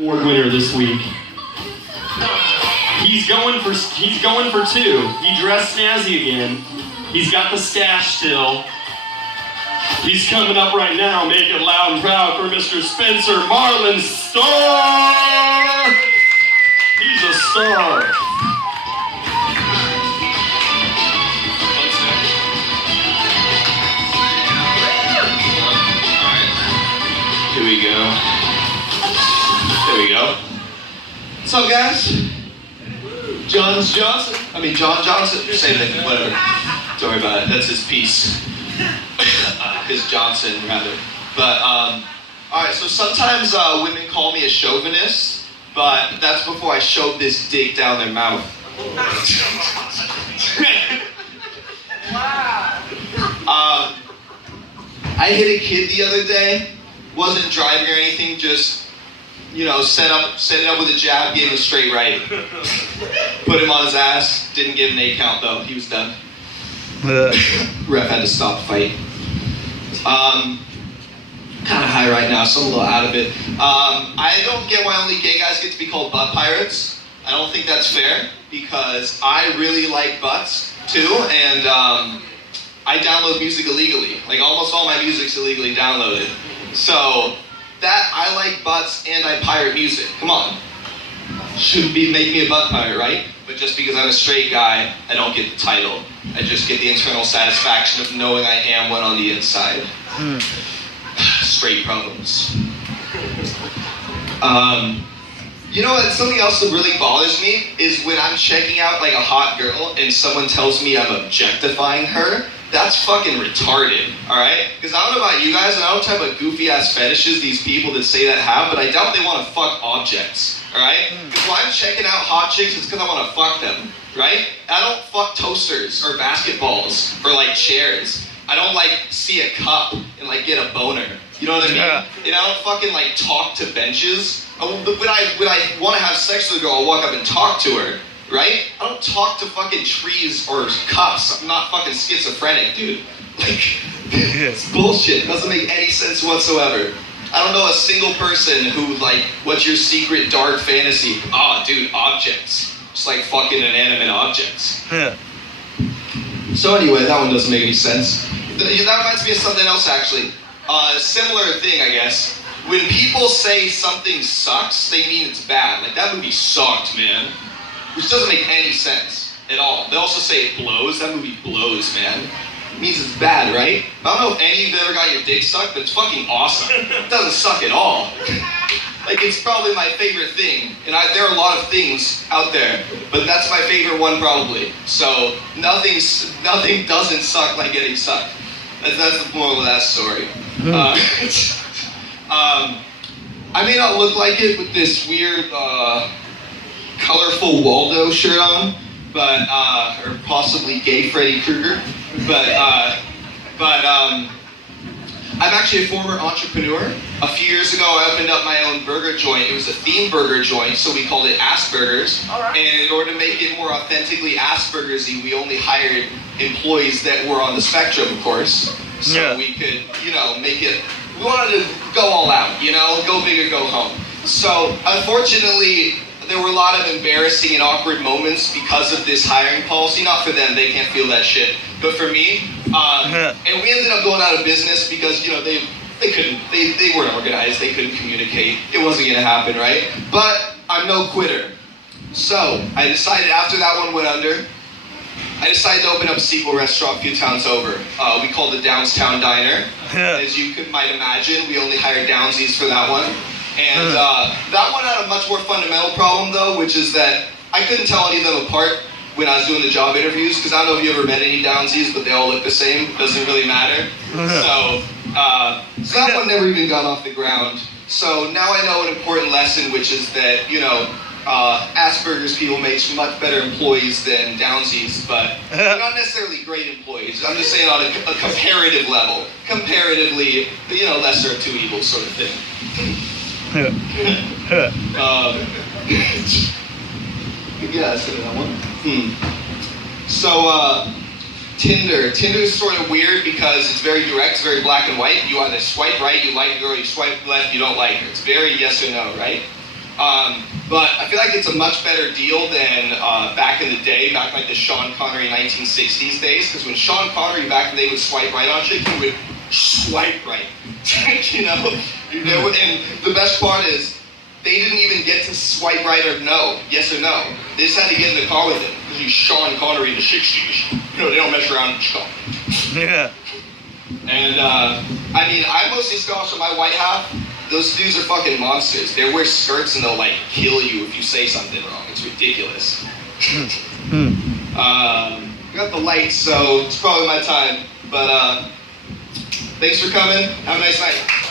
Award winner this week. He's going for two. He dressed snazzy again. He's got the stash still. He's coming up right now. Make it loud and proud for Mr. Spencer Marlen-Starr. He's a star. Here we go. There we go. What's up, guys? John Johnson, same thing, whatever. Don't worry about it, that's his piece. His Johnson, rather. But, alright, so sometimes women call me a chauvinist, but that's before I shove this dick down their mouth. Wow. I hit a kid the other day, wasn't driving or anything, just, set it up with a jab, gave him a straight right. Put him on his ass, didn't give an 8 count though, he was done. Ref had to stop the fight. Kind of high right now, so I'm a little out of it. I don't get why only gay guys get to be called butt pirates. I don't think that's fair, because I really like butts too, and I download music illegally. Like almost all my music's illegally downloaded. So, that, I like butts and I pirate music. Come on. Shouldn't make me a butt pirate, right? But just because I'm a straight guy, I don't get the title. I just get the internal satisfaction of knowing I am one on the inside. Straight problems. You know what, something else that really bothers me is when I'm checking out like a hot girl and someone tells me I'm objectifying her. That's fucking retarded, alright? Because I don't know about you guys, and I don't know what type of goofy-ass fetishes these people that say that have, but I doubt they want to fuck objects, alright? Because when I'm checking out hot chicks, it's because I want to fuck them, right? I don't fuck toasters, or basketballs, or like chairs. I don't like see a cup and like get a boner. You know what I mean? Yeah. And I don't fucking like talk to benches. When I want to have sex with a girl, I'll walk up and talk to her. Right? I don't talk to fucking trees or cups. I'm not fucking schizophrenic, dude. Like, it's bullshit. It doesn't make any sense whatsoever. I don't know a single person who, like, what's your secret dark fantasy? Oh, dude, objects. Just like fucking inanimate objects. Yeah. So anyway, that one doesn't make any sense. That reminds me of something else, actually. Similar thing, I guess. When people say something sucks, they mean it's bad. Like, that movie sucked, man. Which doesn't make any sense at all. They also say it blows. That movie blows, man. It means it's bad, right? I don't know if any of you ever got your dick sucked, but it's fucking awesome. It doesn't suck at all. Like, it's probably my favorite thing. And there are a lot of things out there, but that's my favorite one probably. So, nothing doesn't suck like getting sucked. That's the moral of that story. I may not look like it with this weird, colorful Waldo shirt on, but or possibly gay Freddy Krueger, but I'm actually a former entrepreneur. A few years ago, I opened up my own burger joint. It was a theme burger joint, so we called it Asperger's. Right. And in order to make it more authentically Asperger's-y, we only hired employees that were on the spectrum, of course, so we could, make it. We wanted to go all out, go big or go home. So unfortunately, there were a lot of embarrassing and awkward moments because of this hiring policy. Not for them, they can't feel that shit. But for me, and we ended up going out of business because, they weren't organized, they couldn't communicate. It wasn't gonna happen, right? But I'm no quitter. So I decided after that one went under, I decided to open up a sequel restaurant a few towns over. We called it Downstown Diner. As you might imagine, we only hired downsies for that one. And that one had a much more fundamental problem, though, which is that I couldn't tell any of them apart when I was doing the job interviews, because I don't know if you ever met any downsies, but they all look the same. Doesn't really matter. So that one never even got off the ground. So now I know an important lesson, which is that, Asperger's people make much better employees than downsies, but they're not necessarily great employees. I'm just saying on a comparative level. Comparatively, lesser of two evils sort of thing. Yeah, I said that one. So, Tinder. Tinder is sort of weird because it's very direct, it's very black and white. You either swipe right, you like a girl, you swipe left, you don't like her. It's very yes or no, right? But I feel like it's a much better deal than back in the day, back like the Sean Connery 1960s days. Because when Sean Connery back in the day would swipe right on shit, he would swipe right. You know? And the best part is, they didn't even get to swipe right or no, yes or no. They just had to get in the car with him. Because he's Sean Connery in the 60s. You know, they don't mess around with stuff. Yeah. And, I mean, I mostly scholars from my white half. Those dudes are fucking monsters. They wear skirts and they'll, like, kill you if you say something wrong. It's ridiculous. We got the lights, so it's probably my time. But, thanks for coming. Have a nice night.